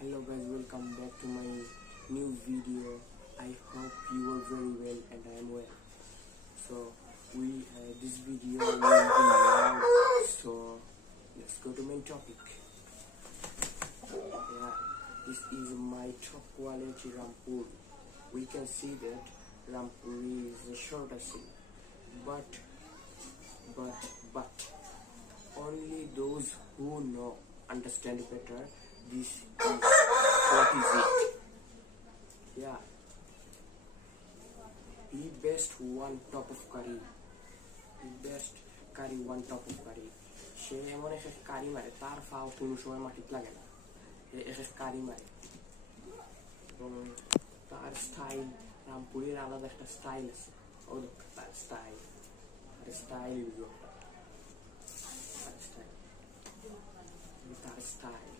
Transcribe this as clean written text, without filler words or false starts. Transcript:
Hello guys, welcome back to my new video. I hope you are very well and I am well. So this video will be long. So let's go to main topic. Yeah, this is my top quality Rampur. We can see that Rampur is a shorter scene, but only those who know understand better. This is what is it? Yeah, he best one top of curry. He best curry one top of curry. সে এমন এক কারি মারে তার ফাও কোনো সময় মাটিতে লাগে না, এক কারি মারে। তার স্টাইল, রামপুরের আলাদা একটা স্টাইল আছে। ও তার স্টাইল, তার স্টাইল